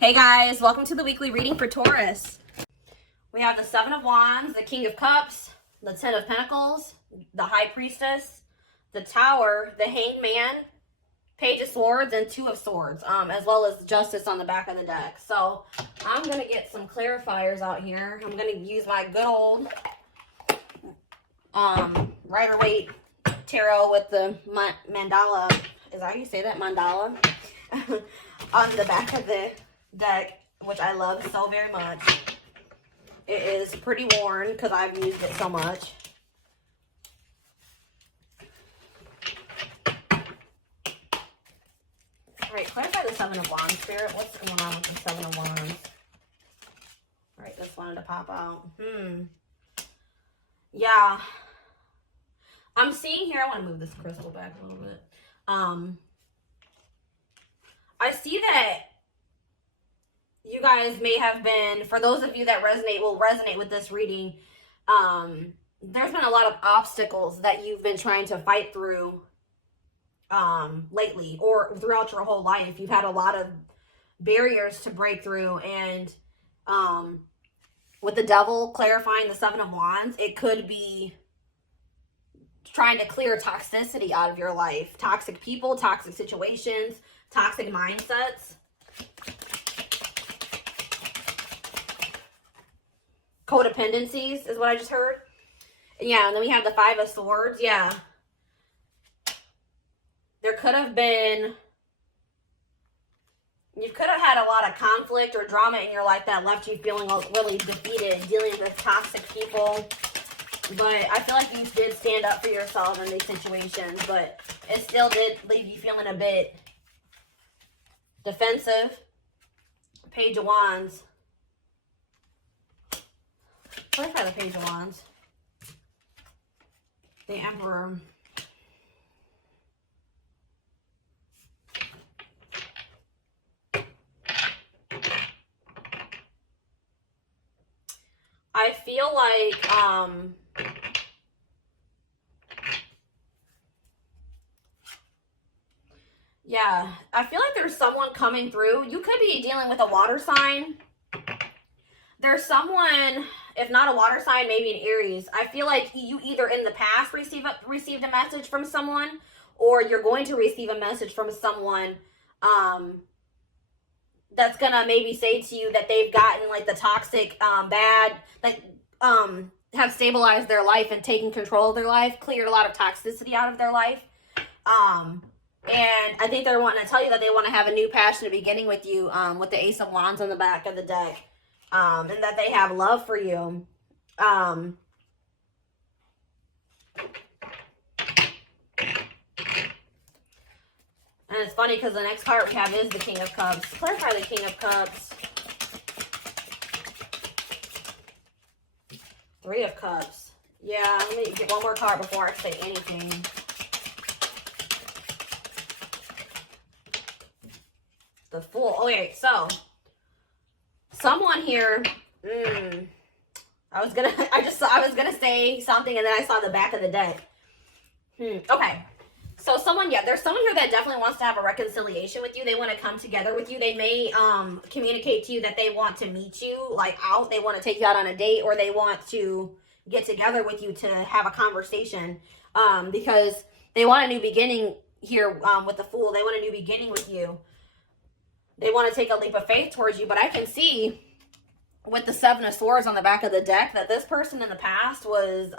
Hey guys, welcome to the weekly reading for Taurus. We have the Seven of Wands, the King of Cups, the Ten of Pentacles, the High Priestess, the Tower, the Hanged Man, Page of Swords, and Two of Swords, as well as Justice on the back of the deck. So I'm going to get some clarifiers out here. I'm going to use my good old Rider-Waite Tarot with the mandala. Is that how you say that? Mandala? On the back of the deck, which I love so very much. It is pretty worn because I've used it so much. Alright, clarify the Seven of Wands, Spirit. What's going on with the Seven of Wands? Alright, just wanted to pop out. Yeah. I'm seeing here, I want to move this crystal back a little bit. I see that you guys may have been, for those of you that will resonate with this reading, there's been a lot of obstacles that you've been trying to fight through lately or throughout your whole life. You've had a lot of barriers to break through, and with the Devil clarifying the Seven of Wands, it could be trying to clear toxicity out of your life. Toxic people, toxic situations, toxic mindsets. Codependencies is what I just heard. Yeah, and then we have the Five of Swords. Yeah. There could have been, you could have had a lot of conflict or drama in your life that left you feeling really defeated, dealing with toxic people. But I feel like you did stand up for yourself in these situations, but it still did leave you feeling a bit defensive. Page of Wands. Clarify the Page of Wands. The Emperor. I feel like, yeah, I feel like there's someone coming through. You could be dealing with a water sign. There's someone, if not a water sign, maybe an Aries. I feel like you either in the past received a message from someone, or you're going to receive a message from someone that's gonna maybe say to you that they've gotten like the toxic, bad, like have stabilized their life and taken control of their life, cleared a lot of toxicity out of their life. And I think they're wanting to tell you that they want to have a new passionate beginning with you, with the Ace of Wands on the back of the deck. And that they have love for you. And it's funny because the next card we have is the King of Cups. Clarify the King of Cups. Three of Cups. Yeah, let me get one more card before I say anything. The Fool. Okay, so someone here, I was gonna say something and then I saw the back of the deck. Okay. So there's someone here that definitely wants to have a reconciliation with you. They want to come together with you. They may communicate to you that they want to meet you like out. They want to take you out on a date, or they want to get together with you to have a conversation, because they want a new beginning here with the Fool. They want a new beginning with you. They want to take a leap of faith towards you, but I can see with the Seven of Swords on the back of the deck that this person in the past was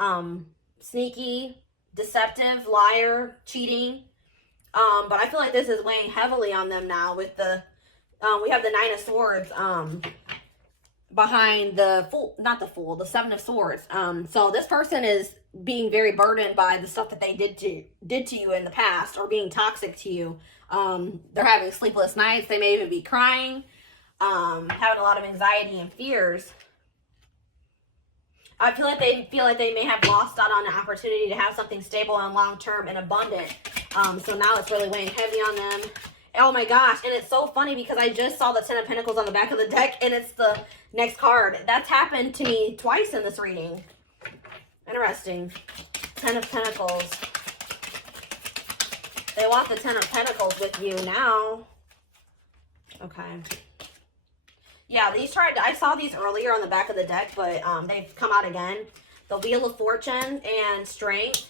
sneaky, deceptive, liar, cheating. But I feel like this is weighing heavily on them now with the, we have the Nine of Swords behind the Fool, not the Fool, the Seven of Swords. So this person is being very burdened by the stuff that they did to you in the past, or being toxic to you. They're having sleepless nights. They may even be crying, having a lot of anxiety and fears. I feel like they may have lost out on an opportunity to have something stable and long-term and abundant. So now it's really weighing heavy on them. Oh my gosh. And it's so funny because I just saw the Ten of Pentacles on the back of the deck, and it's the next card. That's happened to me twice in this reading. Interesting. Ten of Pentacles. They want the Ten of Pentacles with you now. Okay. Yeah, these I saw these earlier on the back of the deck, but they've come out again. The Wheel of Fortune and Strength.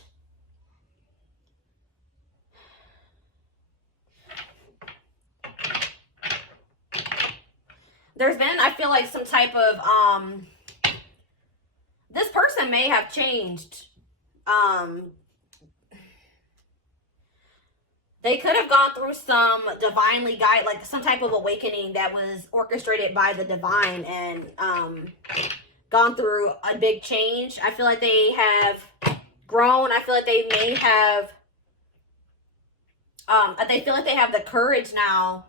There's been, I feel like, some type of, this person may have changed. They could have gone through some divinely guided, like some type of awakening that was orchestrated by the divine and gone through a big change. I feel like they have grown. I feel like they may have, they feel like they have the courage now.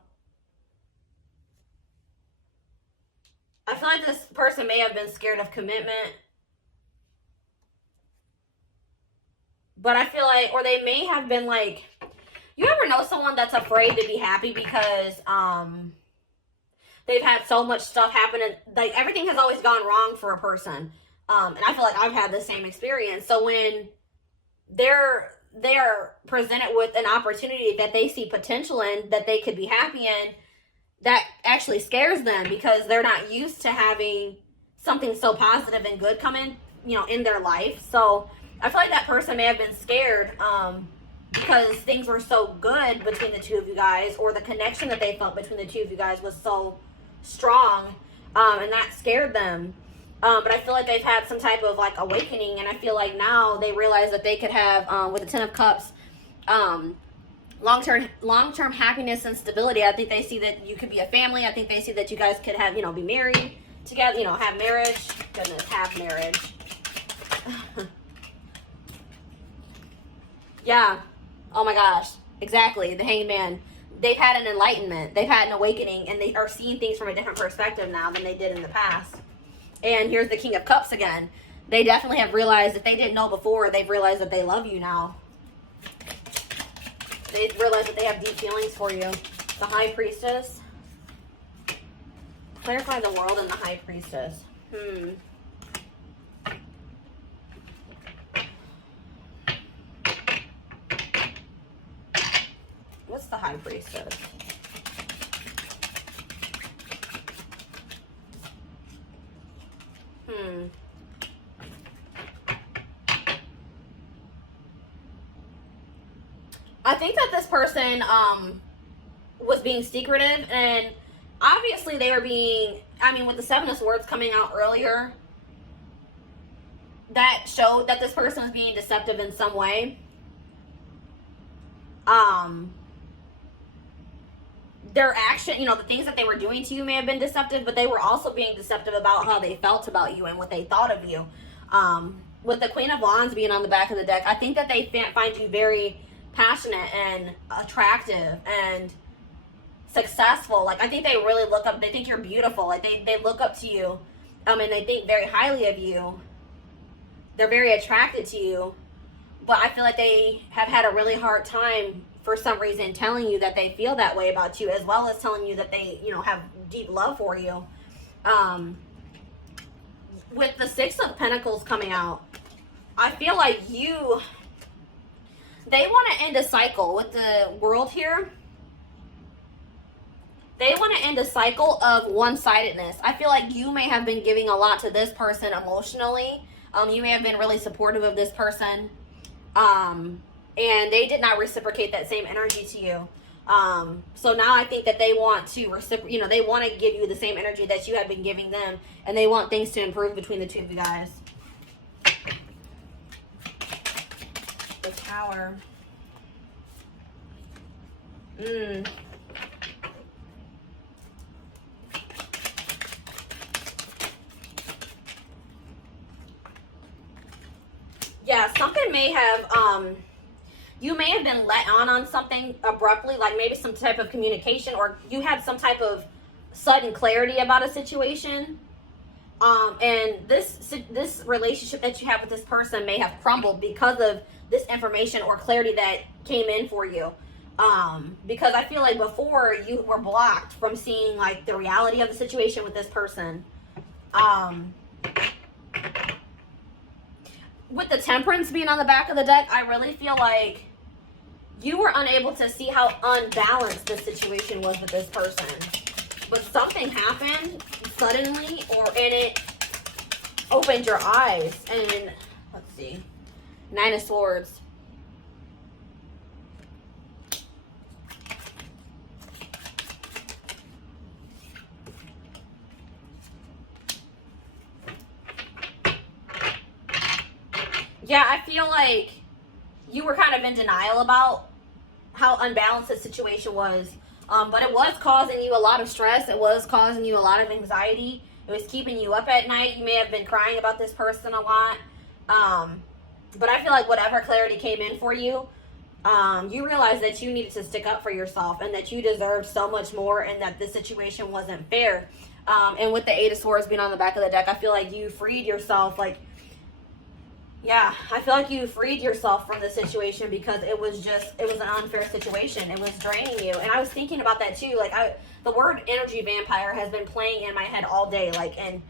I feel like this person may have been scared of commitment. But I feel like, or they may have been like, you ever know someone that's afraid to be happy because they've had so much stuff happen and like everything has always gone wrong for a person. And I feel like I've had the same experience. So when they're presented with an opportunity that they see potential in, that they could be happy in, that actually scares them because they're not used to having something so positive and good come in, you know, in their life. So I feel like that person may have been scared because things were so good between the two of you guys, or the connection that they felt between the two of you guys was so strong, and that scared them. But I feel like they've had some type of like awakening, and I feel like now they realize that they could have, with the Ten of Cups, long-term happiness and stability. I think they see that you could be a family. I think they see that you guys could have, you know, be married together, you know, have marriage. Goodness, have marriage. Yeah. Oh my gosh. Exactly. The Hanged Man. They've had an enlightenment. They've had an awakening, and they are seeing things from a different perspective now than they did in the past. And here's the King of Cups again. They definitely have realized, if they didn't know before, they've realized that they love you now. They realize that they have deep feelings for you. The High Priestess. Clarify the World and the High Priestess. What's the High Priestess? I think that this person was being secretive, and obviously they were being, I mean, with the Seven of Swords coming out earlier, that showed that this person was being deceptive in some way. Their action, you know, the things that they were doing to you may have been deceptive, but they were also being deceptive about how they felt about you and what they thought of you. With the Queen of Wands being on the back of the deck, I think that they find you very passionate and attractive and successful. Like, I think they really look up, they think you're beautiful. Like, they look up to you, and they think very highly of you. They're very attracted to you, but I feel like they have had a really hard time for some reason telling you that they feel that way about you, as well as telling you that they, you know, have deep love for you. With the Six of Pentacles coming out, I feel like they want to end a cycle with the World here. They want to end a cycle of one-sidedness. I feel like you may have been giving a lot to this person emotionally. You may have been really supportive of this person. And they did not reciprocate that same energy to you. So now I think that they want to reciprocate, you know, they want to give you the same energy that you have been giving them, and they want things to improve between the two of you guys. The Tower. Yeah, something may have, you may have been let on something abruptly, like maybe some type of communication, or you had some type of sudden clarity about a situation. And this relationship that you have with this person may have crumbled because of this information or clarity that came in for you. Because I feel like before you were blocked from seeing like the reality of the situation with this person. With the Temperance being on the back of the deck, I really feel like you were unable to see how unbalanced the situation was with this person. But something happened suddenly, and it opened your eyes. And let's see. 9 of Swords. Yeah, I feel like you were kind of in denial about how unbalanced the situation was. But it was causing you a lot of stress. It was causing you a lot of anxiety. It was keeping you up at night. You may have been crying about this person a lot. But I feel like whatever clarity came in for you, you realized that you needed to stick up for yourself and that you deserved so much more and that this situation wasn't fair. And with the 8 of Swords being on the back of the deck, I feel like you freed yourself. Like, yeah, I feel like you freed yourself from the situation because it was an unfair situation. It was draining you. And I was thinking about that too. Like, the word energy vampire has been playing in my head all day. Like, and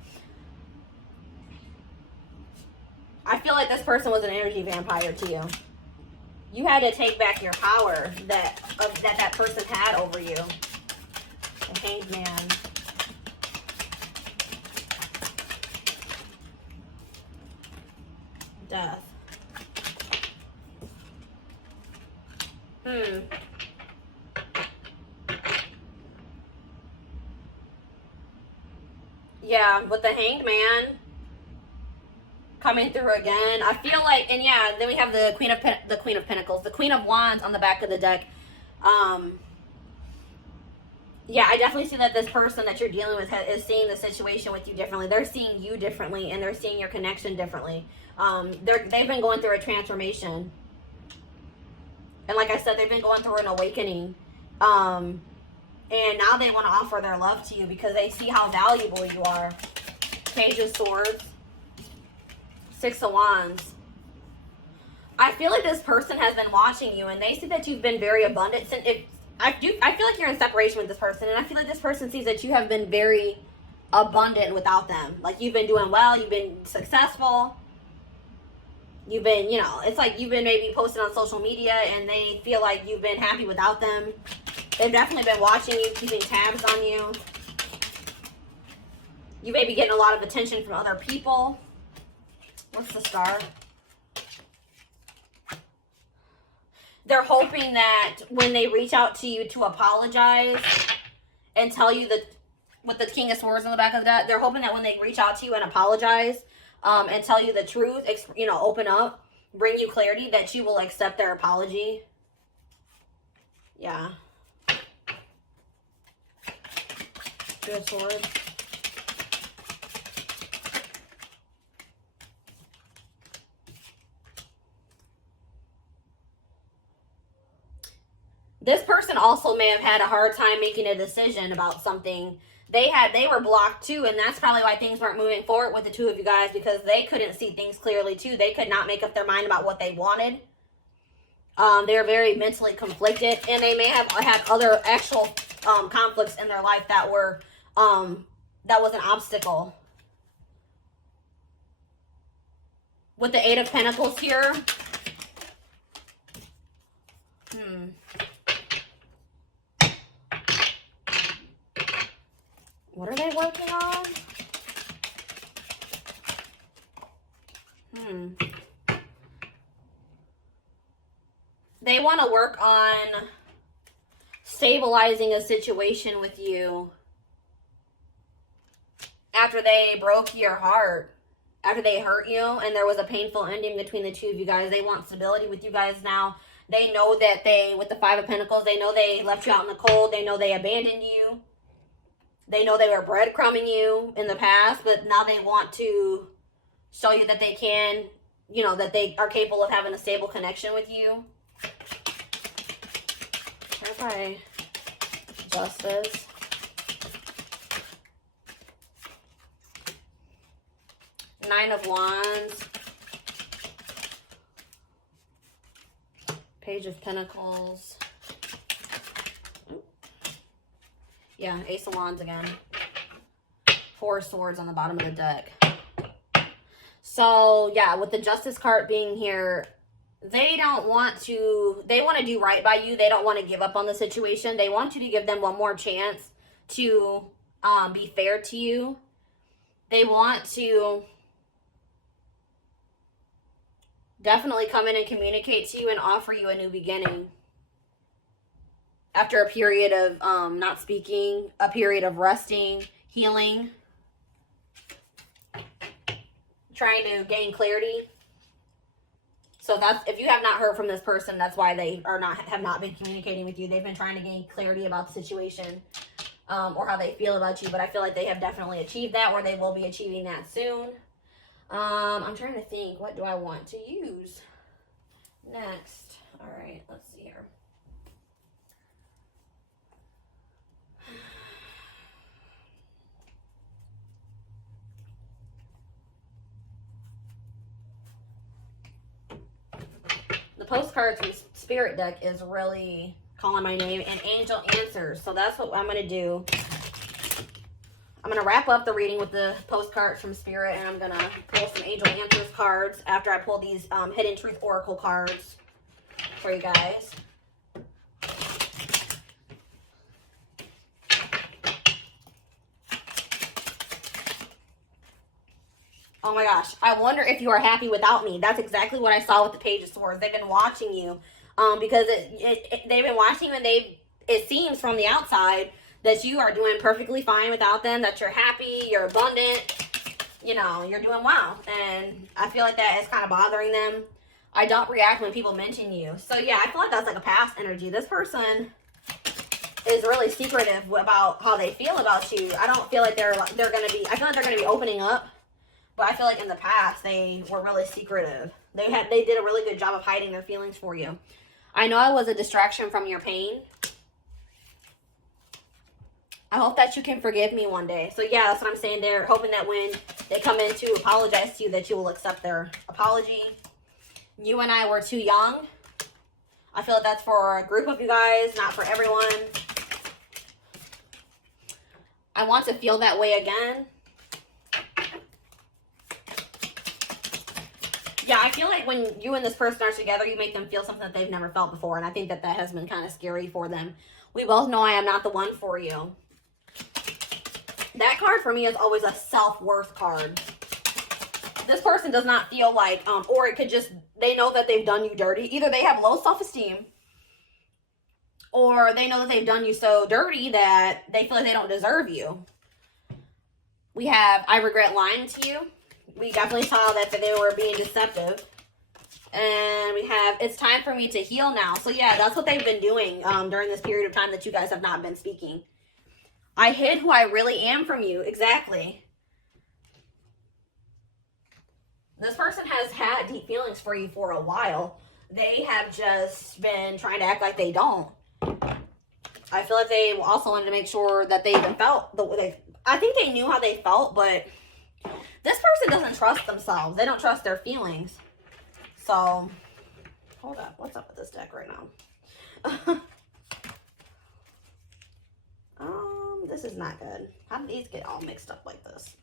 I feel like this person was an energy vampire to you. You had to take back your power that person had over you. The Hanged Man. Death. Yeah, with the Hanged Man coming through again, I feel like, and yeah, then we have the Queen of Pentacles, the Queen of Wands on the back of the deck. Yeah, I definitely see that this person that you're dealing with is seeing the situation with you differently. They're seeing you differently, and they're seeing your connection differently. They've been going through a transformation. And like I said, they've been going through an awakening. And now they want to offer their love to you because they see how valuable you are. Page of Swords. 6 of Wands. I feel like this person has been watching you, and they see that you've been very abundant. I feel like you're in separation with this person, and I feel like this person sees that you have been very abundant without them. Like, you've been doing well, you've been successful. You've been, you know, it's like you've been maybe posting on social media and they feel like you've been happy without them. They've definitely been watching you, keeping tabs on you. You may be getting a lot of attention from other people. What's the Star? They're hoping that when they reach out to you to apologize and tell you that, with the King of Swords on the back of that, they're hoping that when they reach out to you and apologize, and tell you the truth, you know, open up, bring you clarity, that you will accept their apology. Yeah. Good Swords. This person also may have had a hard time making a decision about something. They were blocked too, and that's probably why things weren't moving forward with the two of you guys, because they couldn't see things clearly too. They could not make up their mind about what they wanted. They were very mentally conflicted, and they may have had other actual conflicts in their life that were that was an obstacle. With the 8 of Pentacles here. What are they working on? They want to work on stabilizing a situation with you after they broke your heart, after they hurt you, and there was a painful ending between the two of you guys. They want stability with you guys now. They know that with the 5 of Pentacles, they know they left you out in the cold. They know they abandoned you. They know they were breadcrumbing you in the past, but now they want to show you that they can, you know, that they are capable of having a stable connection with you. Okay. Justice. Nine of Wands. Page of Pentacles. Yeah, Ace of Wands again. 4 swords on the bottom of the deck. So, yeah, with the Justice card being here, they want to do right by you. They don't want to give up on the situation. They want you to give them one more chance to be fair to you. They want to definitely come in and communicate to you and offer you a new beginning. After a period of not speaking, a period of resting, healing, trying to gain clarity. So that's, if you have not heard from this person, that's why they have not been communicating with you. They've been trying to gain clarity about the situation, or how they feel about you. But I feel like they have definitely achieved that, or they will be achieving that soon. I'm trying to think, what do I want to use next? All right, let's see here. The postcards from Spirit deck is really calling my name, and Angel Answers. So that's what I'm going to do. I'm going to wrap up the reading with the postcards from Spirit, and I'm going to pull some Angel Answers cards after I pull these Hidden Truth Oracle cards for you guys. Oh my gosh, I wonder if you are happy without me. That's exactly what I saw with the Page of Swords. They've been watching you because they've been watching you, and it seems from the outside that you are doing perfectly fine without them, that you're happy, you're abundant, you know, you're doing well. And I feel like that is kind of bothering them. I don't react when people mention you. So yeah, I feel like that's like a past energy. This person is really secretive about how they feel about you. I don't feel like they're going to be, I feel like they're going to be opening up. But I feel like in the past, they were really secretive. They did a really good job of hiding their feelings for you. I know I was a distraction from your pain. I hope that you can forgive me one day. So yeah, that's what I'm saying. They're hoping that when they come in to apologize to you, that you will accept their apology. You and I were too young. I feel like that's for a group of you guys, not for everyone. I want to feel that way again. Yeah, I feel like when you and this person are together, you make them feel something that they've never felt before. And I think that that has been kind of scary for them. We both know I am not the one for you. That card for me is always a self-worth card. This person does not feel like, or it could just, they know that they've done you dirty. Either they have low self-esteem, or they know that they've done you so dirty that they feel like they don't deserve you. We have, I regret lying to you. We definitely saw that they were being deceptive. And we have, it's time for me to heal now. So yeah, that's what they've been doing during this period of time that you guys have not been speaking. I hid who I really am from you. Exactly. This person has had deep feelings for you for a while. They have just been trying to act like they don't. I feel like they also wanted to make sure that they even felt the way I think they knew how they felt, but this person doesn't trust themselves. They don't trust their feelings. So, hold up. What's up with this deck right now? This is not good. How did these get all mixed up like this?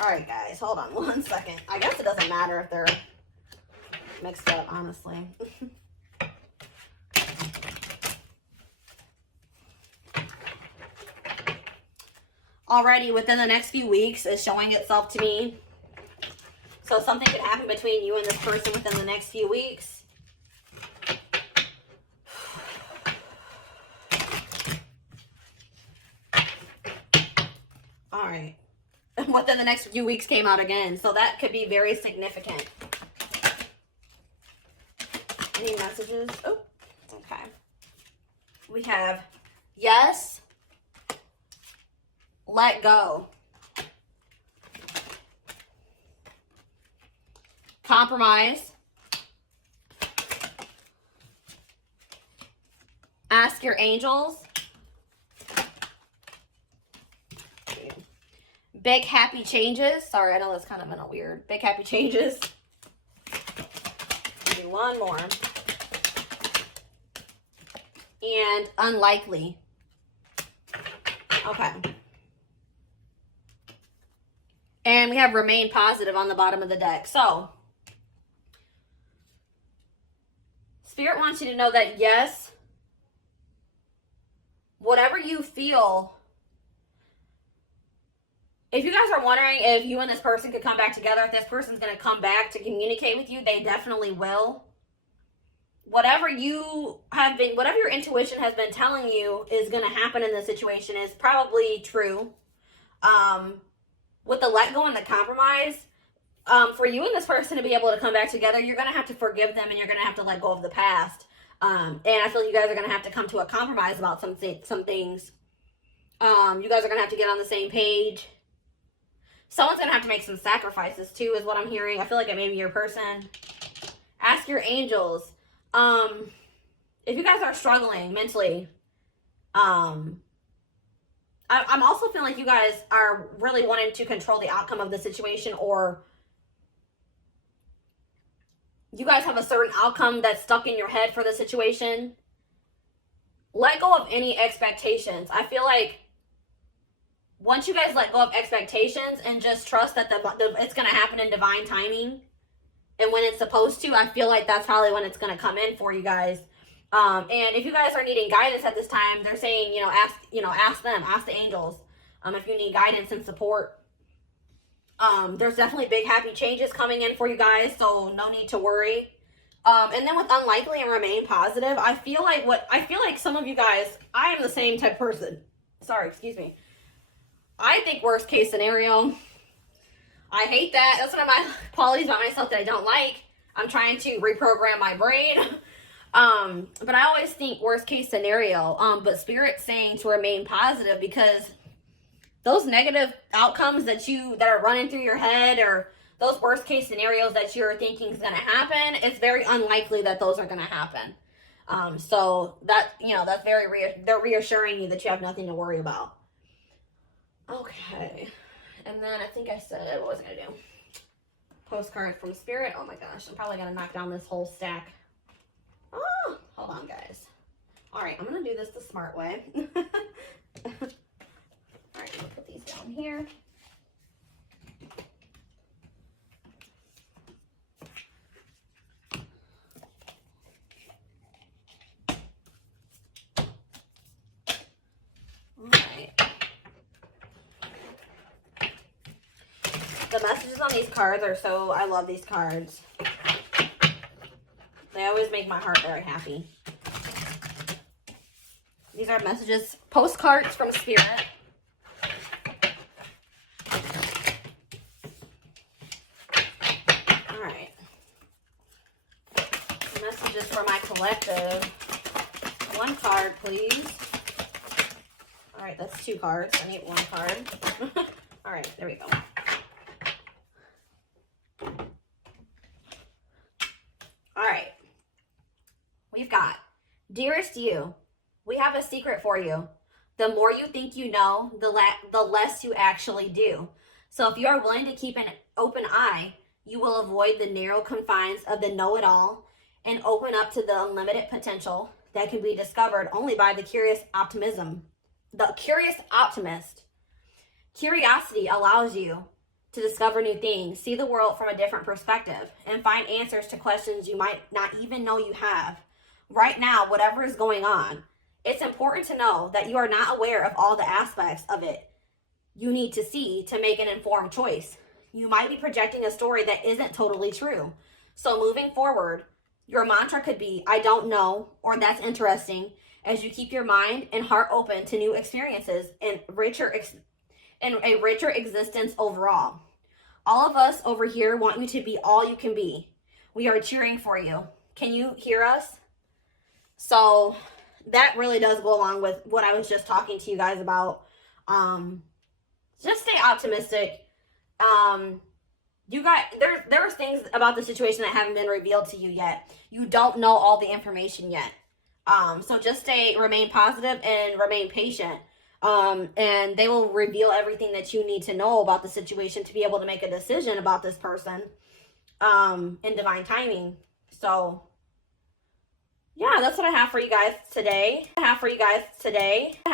All right, guys. Hold on one second. I guess it doesn't matter if they're mixed up, honestly. Already within the next few weeks is showing itself to me. So something could happen between you and this person within the next few weeks. All right. Within the next few weeks came out again. So that could be very significant. Any messages? Oh, okay. We have yes. Let go. Compromise. Ask your angels. Big happy changes. Sorry, I know that's kind of been a weird. Big happy changes. Do one more. And unlikely. Okay. And we have remain positive on the bottom of the deck. So, Spirit wants you to know that yes, whatever you feel if you guys are wondering if you and this person could come back together, if this person's going to come back to communicate with you, they definitely will. Whatever you have been, whatever your intuition has been telling you is going to happen in this situation is probably true. With the let go and the compromise, for you and this person to be able to come back together, you're going to have to forgive them and you're going to have to let go of the past. And I feel you guys are going to have to come to a compromise about some things. You guys are going to have to get on the same page. Someone's going to have to make some sacrifices too, is what I'm hearing. I feel like it may be your person. Ask your angels. If you guys are struggling mentally, I'm also feeling like you guys are really wanting to control the outcome of the situation, or you guys have a certain outcome that's stuck in your head for the situation. Let go of any expectations. I feel like once you guys let go of expectations and just trust that it's going to happen in divine timing and when it's supposed to, I feel like that's probably when it's going to come in for you guys. And if you guys are needing guidance at this time, they're saying, ask them, ask the angels, if you need guidance and support. There's definitely big happy changes coming in for you guys, so no need to worry. And then with unlikely and remain positive, I feel like some of you guys, I am the same type of person. Sorry, excuse me. I think worst case scenario. I hate that. That's one of my qualities about myself that I don't like. I'm trying to reprogram my brain. But I always think worst case scenario. But Spirit's saying to remain positive, because those negative outcomes that are running through your head, or those worst case scenarios that you're thinking is going to happen, it's very unlikely that those are going to happen. So that, that's they're reassuring you that you have nothing to worry about. Okay. And then I think I said, what was I going to do? Postcard from Spirit. Oh my gosh. I'm probably going to knock down this whole stack. Oh, hold on, guys. All right. I'm going to do this the smart way. All right. I'm going to put these down here. The messages on these cards are I love these cards. They always make my heart very happy. These are messages, postcards from Spirit. All right. Messages for my collective. One card, please. All right, that's 2 cards. I need 1 card. All right, there we go. All right, we've got, dearest you, we have a secret for you. The more you think you know, the less you actually do. So if you are willing to keep an open eye, you will avoid the narrow confines of the know-it-all and open up to the unlimited potential that can be discovered only by the curious optimism. The curious optimist. Curiosity allows you to discover new things, see the world from a different perspective, and find answers to questions you might not even know you have. Right now, whatever is going on, it's important to know that you are not aware of all the aspects of it you need to see to make an informed choice. You might be projecting a story that isn't totally true. So moving forward, your mantra could be, I don't know, or that's interesting, as you keep your mind and heart open to new experiences and a richer existence overall. All of us over here want you to be all you can be. We are cheering for you. Can you hear us? So that really does go along with what I was just talking to you guys about. Just stay optimistic. You guys, there's things about the situation that haven't been revealed to you yet. You don't know all the information yet. So just remain positive and remain patient. And they will reveal everything that you need to know about the situation to be able to make a decision about this person, in divine timing. So yeah, that's what I have for you guys today.